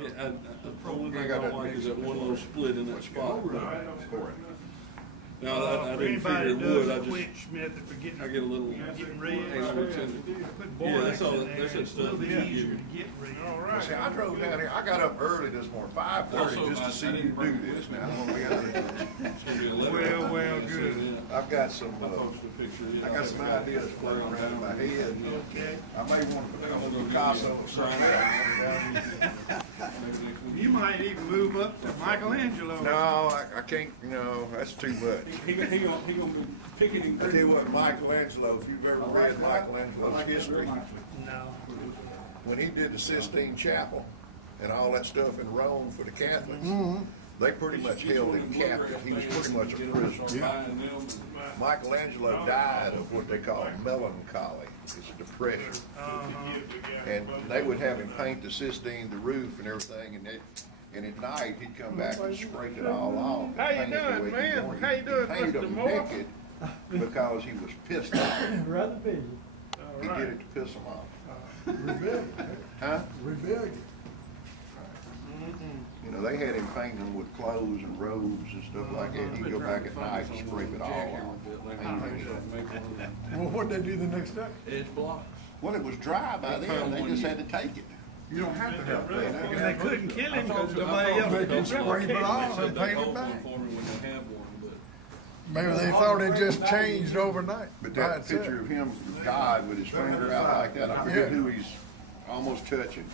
The only thing I don't like is that one little split in that spot. Now, I didn't figure it would. I just method for getting, I get a little getting red. Put that's all. That's that stuff. A little bit easier to get red. All right. See, I drove down here. I got up early this morning, 5:30, just to see you do this. Now, well, good. I've got some. I got some ideas floating around in my head. Okay. I may want to become a Picasso or something. You might even move up to Michelangelo. No, I can't. No, that's too much. He gonna be picking. I tell you what, Michelangelo. If you've ever read Michelangelo's history, No. when he did the Sistine Chapel and all that stuff in Rome for the Catholics, they pretty much held him captive. He was pretty much a prisoner. Michelangelo died of what they call melancholy. It's a depression. And they would have him paint the Sistine, the roof and everything, and at night he'd come back and scrape it all off. How you doing, man? How you doing, Mr. Moore? Naked because he was pissed off. Rather busy. He did it to piss him off. Rebellion. Huh? Rebellion. You know, they had him painting them with clothes and robes and stuff like that. He'd go back at night and scrape it all off. Well, what'd they do the next day? It's blocks. Well, it was dry by then. They just had to take it. You don't have to help that. They couldn't kill him because nobody else They can scrape it off and paint it back. Maybe they thought it just changed overnight. But that picture of him, God, with his finger out like that, I forget who he's almost touching.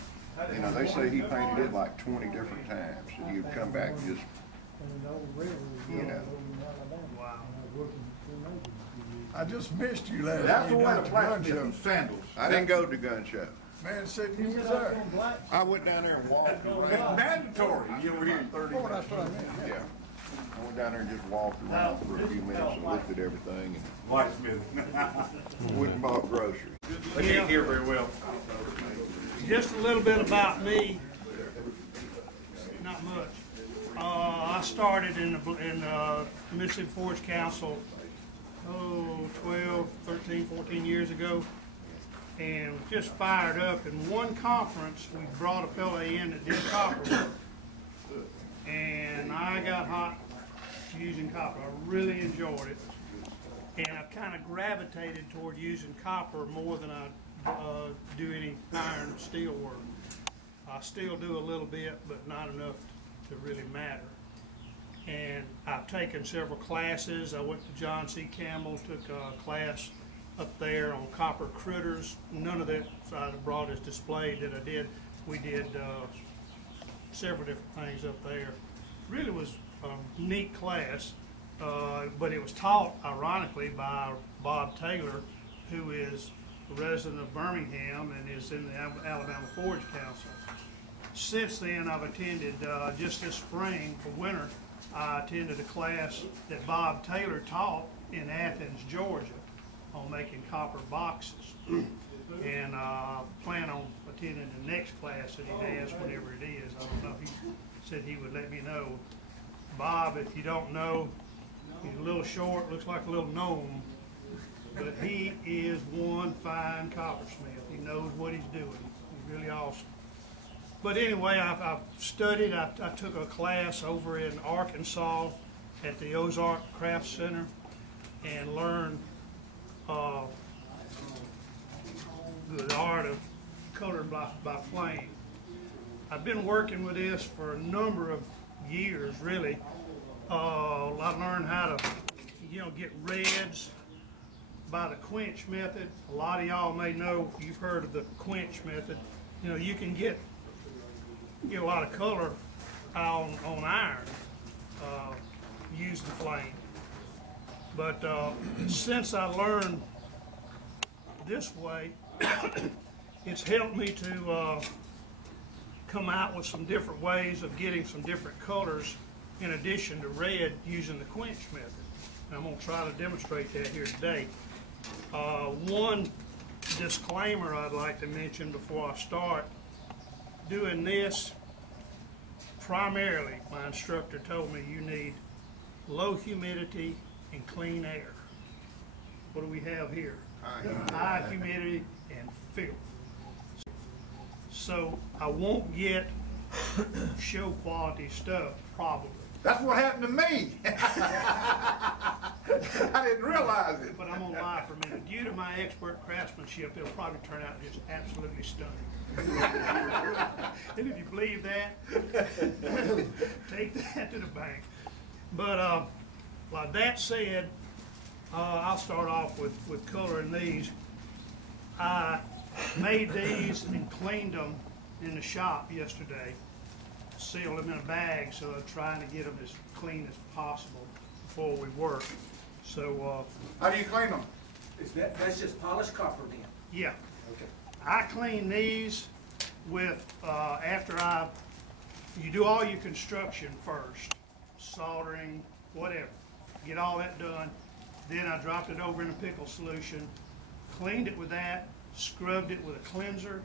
You know, they say he painted it like 20 different times. And he would come back and just, you know. Wow. I just missed you last That's the week one at the the gun blacksmith show. and sandals. I didn't go to the gun show. Man said you was there. I went down there and walked It's around. mandatory. You were here 30 Oh, minutes. that's what I meant. Yeah. I went down there and just walked around for a few minutes and looked at everything Blacksmith. and went and bought groceries. They can't hear very well. Just a little bit about me. Not much. I started in the Mississippi Forage Council, 12, 13, 14 years ago, and just fired up. In one conference, we brought a fellow in that did copper work, and I got hot using copper. I really enjoyed it, and I've kind of gravitated toward using copper more than I do any iron or steel work. I still do a little bit, but not enough to really matter. And I've taken several classes. I went to John C. Campbell, took a class up there on copper critters. None of that I brought is displayed that I did. We did several different things up there. Really was a neat class, but it was taught, ironically, by Bob Taylor, who is a resident of Birmingham and is in the Alabama Forage Council. Since then, I've attended, just this spring for winter, I attended a class that Bob Taylor taught in Athens, Georgia, on making copper boxes. And plan on attending the next class that he has, whenever it is. I don't know if he said he would let me know. Bob, if you don't know, he's a little short, looks like a little gnome, but he is one fine coppersmith. He knows what he's doing. He's really awesome. But anyway, I've studied. I took a class over in Arkansas at the Ozark Craft Center and learned the art of color by flame. I've been working with this for a number of years, really. I learned how to, get reds by the quench method. A lot of y'all may know, you've heard of the quench method. You can get a lot of color on iron using flame. But since I learned this way, it's helped me to come out with some different ways of getting some different colors in addition to red using the quench method. And I'm going to try to demonstrate that here today. One disclaimer I'd like to mention before I start. Doing this, primarily, my instructor told me you need low humidity and clean air. What do we have here? High humidity and filth. So I won't get show quality stuff, probably. That's what happened to me. I didn't realize it. But I'm gonna lie for a minute. Due to my expert craftsmanship, it'll probably turn out just absolutely stunning. And if you believe that, take that to the bank. But like that said, I'll start off with coloring these. I made these and cleaned them in the shop yesterday. Sealed them in a bag, so I'm trying to get them as clean as possible before we work. So, How do you clean them? That's just polished copper then? yeah. Okay. I clean these with, you do all your construction first, soldering, whatever. Get all that done. Then I dropped it over in a pickle solution, cleaned it with that, scrubbed it with a cleanser,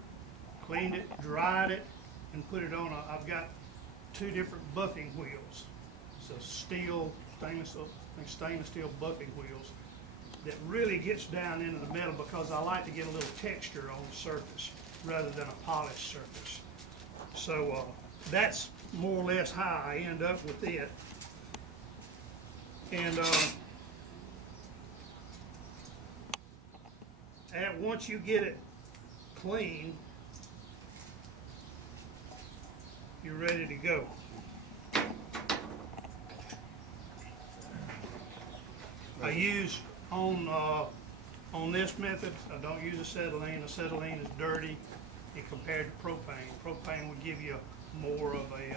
cleaned it, dried it, and put it on I've got 2 different buffing wheels. So stainless steel buffing wheels that really gets down into the metal because I like to get a little texture on the surface rather than a polished surface. So that's more or less how I end up with it. And once you get it clean, you're ready to go. I use on this method, I don't use acetylene. Acetylene is dirty compared to propane. Propane would give you more of a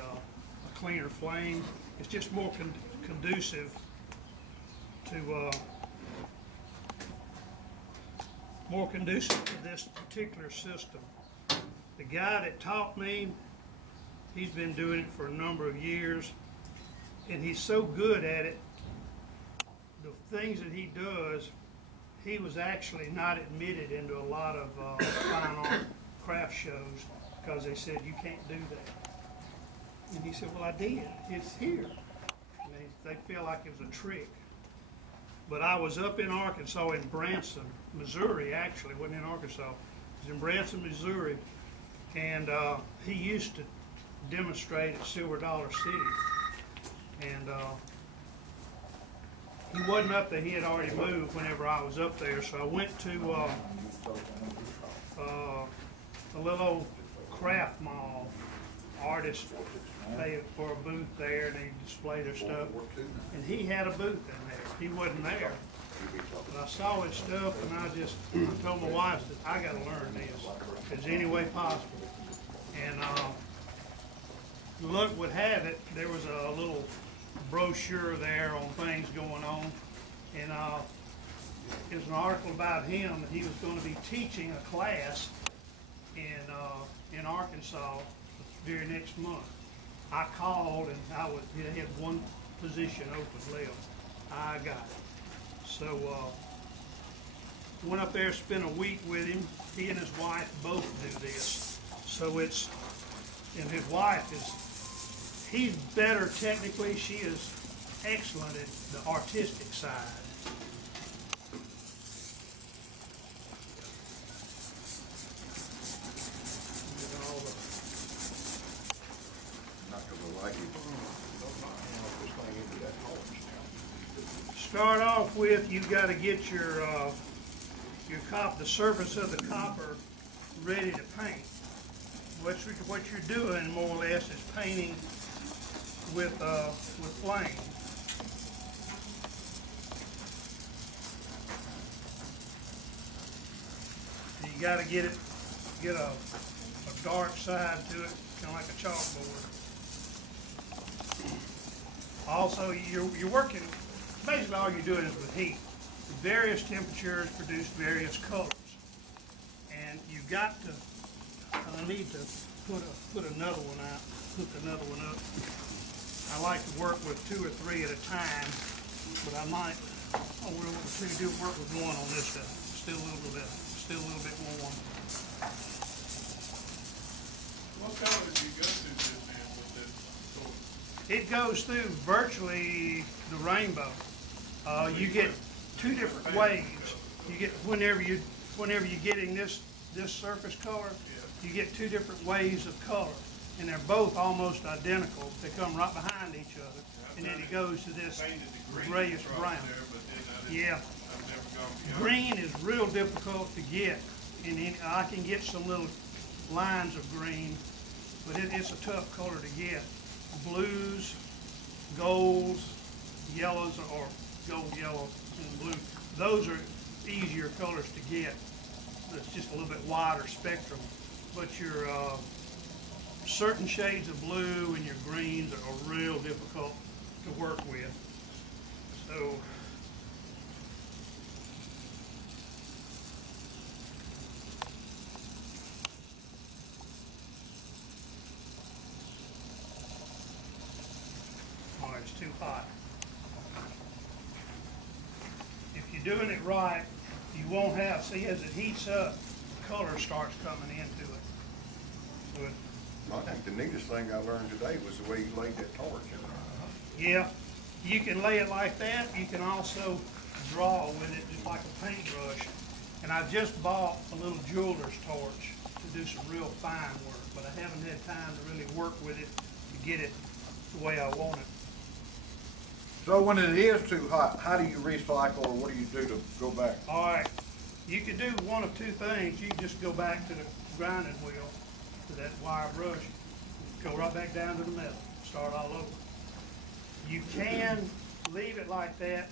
cleaner flame. It's just more conducive to this particular system. The guy that taught me, he's been doing it for a number of years, and he's so good at it. The things that he does, he was actually not admitted into a lot of fine art craft shows because they said, you can't do that. And he said, well, I did. It's here. And they feel like it was a trick. But I was up in Arkansas, in Branson, Missouri, actually. It wasn't in Arkansas. It was in Branson, Missouri. And he used to demonstrate at Silver Dollar City. And he wasn't up there. He had already moved whenever I was up there. So I went to a little old craft mall. Artists paid for a booth there, and they display their stuff. And he had a booth in there. He wasn't there. But I saw his stuff, and I told my wife that I got to learn this. Is any way possible? And luck would have it, there was a little brochure there on things going on, and it was an article about him that he was going to be teaching a class in Arkansas the very next month. I called, and he had one position open left. I got it. So went up there, spent a week with him. He and his wife both do this. So and his wife he's better technically. She is excellent at the artistic side. Start off with, you've got to get the surface of the copper ready to paint. What you're doing more or less is painting with flame. You got to get a dark side to it, kind of like a chalkboard. Also, you're working. Basically, all you're doing is with heat. Various temperatures produce various colors, and you've got to. I need to put another one out. Hook another one up. I like to work with 2 or 3 at a time, but I will work with one on this side. Still a little bit warm. What color did you go through this in with this sword? It goes through virtually the rainbow. You get 2 different waves. You get whenever you're getting this surface color, you get 2 different waves of color. and they're both almost identical. They come right behind each other, and then it goes to this Painted the green grayish across brown. there, but then I didn't- Yeah. I've never gone beyond. Green is real difficult to get, and I can get some little lines of green, but it's a tough color to get. Blues, golds, yellows, or gold, yellow, and blue, those are easier colors to get. It's just a little bit wider spectrum, but your certain shades of blue and your greens are real difficult to work with. So oh, it's too hot. If you're doing it right, you won't have, see, as it heats up, color starts coming into it. So it, I think the neatest thing I learned today was the way you laid that torch in there. yeah, you can lay it like that. You can also draw with it just like a paintbrush. And I just bought a little jeweler's torch to do some real fine work, but I haven't had time to really work with it to get it the way I want it. So when it is too hot, how do you recycle, or what do you do to go back? All right, you can do one of two things. You can just go back to the grinding wheel, to that wire brush, go right back down to the metal, start all over. You can leave it like that.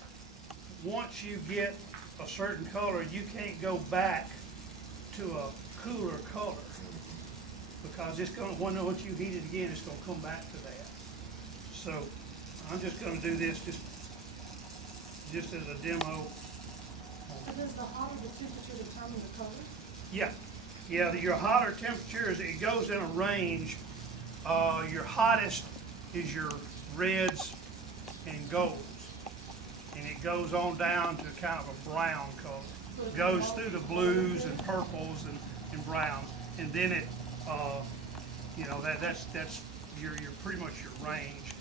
Once you get a certain color, you can't go back to a cooler color, because it's gonna, once you heat it again, it's gonna come back to that. So I'm just gonna do this just as a demo. So does the hotter the temperature determine the color? Yeah, your hotter temperatures, it goes in a range. Your hottest is your reds and golds, and it goes on down to kind of a brown color. Goes through the blues and purples and browns, and then it, that's your pretty much your range.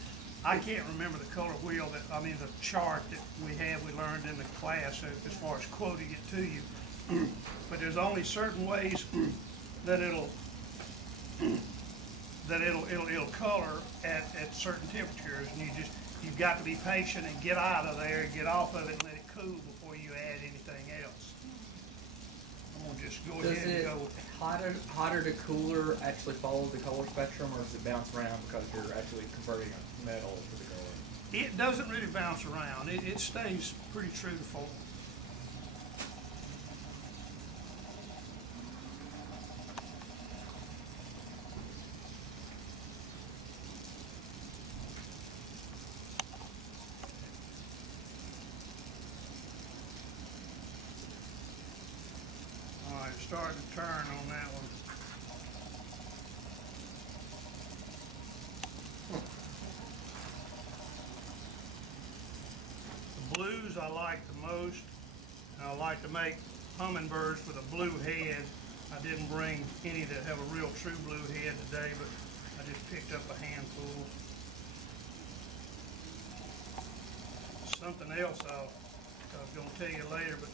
I can't remember the color wheel the chart that we learned in the class as far as quoting it to you. But there's only certain ways that it'll color at certain temperatures, and you've got to be patient and get out of there and get off of it and let it cool before you add anything else. I'm gonna just go Does ahead and it go. hotter to cooler actually follow the color spectrum, or does it bounce around because you're actually converting a metal to the color? It doesn't really bounce around. It stays pretty true to form. All right, starting to turn on that one. The blues I like the most, and I like to make hummingbirds with a blue head. I didn't bring any that have a real true blue head today, but I just picked up a handful. Something else I was going to tell you later, but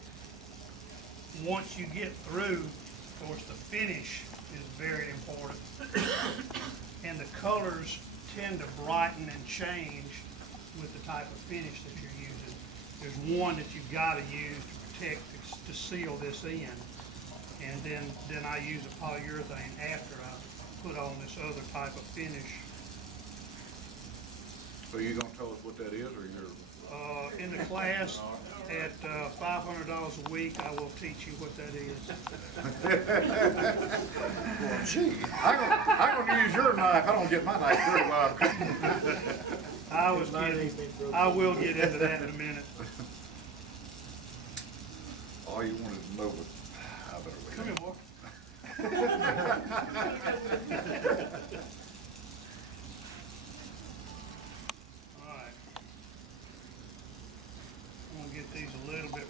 once you get through, of course, the finish is very important. And the colors tend to brighten and change with the type of finish that you're using. There's one that you've got to use to protect, to seal this in. And then I use a polyurethane after I put on this other type of finish. So you gonna tell us what that is, or you're? In the class at $500 a week, I will teach you what that is. Well, gee, I'm gonna use your knife. I don't get my knife very well. I was kidding. I will get into that in a minute. all you wanted to know was, I better wait. Come here, boy. All right. I'm gonna get these a little bit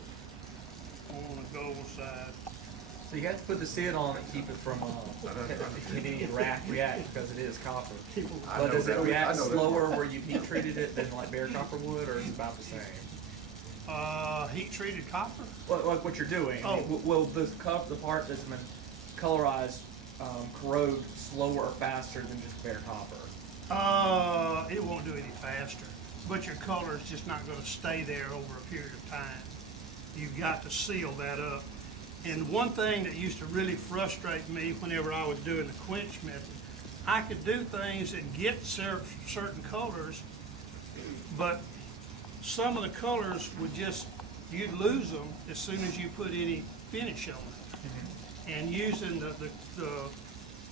more on the gold side. So you have to put the lid on and keep it from continuing to react because it is copper. But does it react slower where you heat treated it than like bare copper would, or is it about the same? Heat treated copper? Like what you're doing. Oh. Will the part that's been colorized corrode slower or faster than just bare copper? It won't do any faster, but your color is just not going to stay there over a period of time. You've got to seal that up. And one thing that used to really frustrate me whenever I was doing the quench method, I could do things and get certain colors, but some of the colors would just, you'd lose them as soon as you put any finish on it. And using the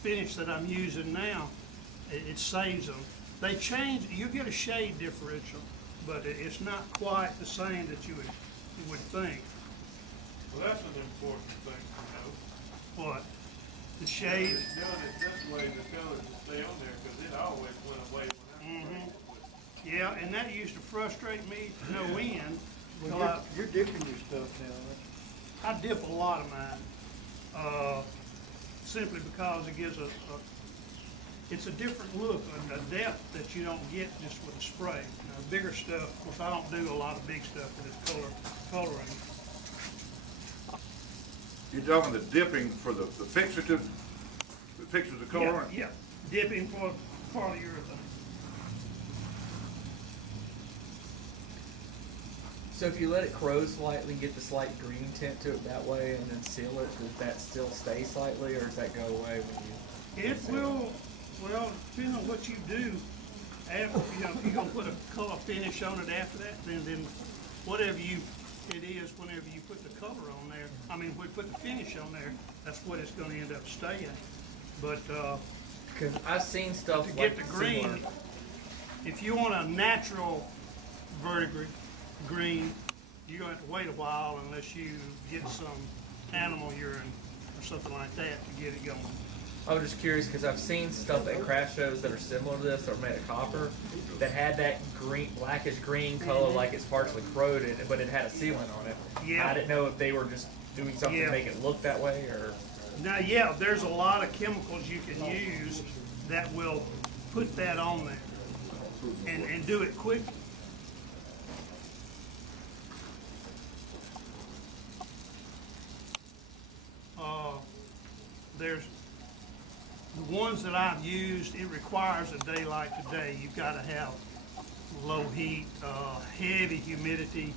finish that I'm using now, it saves them. They change, you get a shade differential, but it's not quite the same that you would think. Well, that's an important thing to know. What? The shade? It's done it this way, the colors will stay on there, because it always went away when I sprayed it. Yeah, and that used to frustrate me to no end. till Well, I- you're dipping your stuff now, I dip a lot of mine, simply because it gives it's a different look, a depth that you don't get just with a spray. Bigger stuff, of course, I don't do a lot of big stuff with this coloring. You're talking the dipping for the fixative, the fixes of color? Yeah, dipping for polyurethane. So if you let it corrode slightly, get the slight green tint to it that way, and then seal it, does that still stay slightly, or does that go away when you? It will, well, depending on what you do, after, if you're gonna put a color finish on it after that, then whatever it is, whenever you put the color on there, we put the finish on there, that's what it's gonna end up staying. But, Because I've seen stuff to like get the green, similar. if you want a natural verdigris green, you're gonna have to wait a while unless you get some animal urine or something like that to get it going. I was just curious because I've seen stuff at craft shows that are similar to this, that are made of copper, that had that green, blackish green color, like it's partially corroded, but it had a sealant on it. Yeah. I didn't know if they were just doing something Yeah. to make it look that way, or. Now, yeah, there's a lot of chemicals you can use that will put that on there and do it quick. There's the ones that I've used, it requires a day like today. You've got to have low heat, heavy humidity,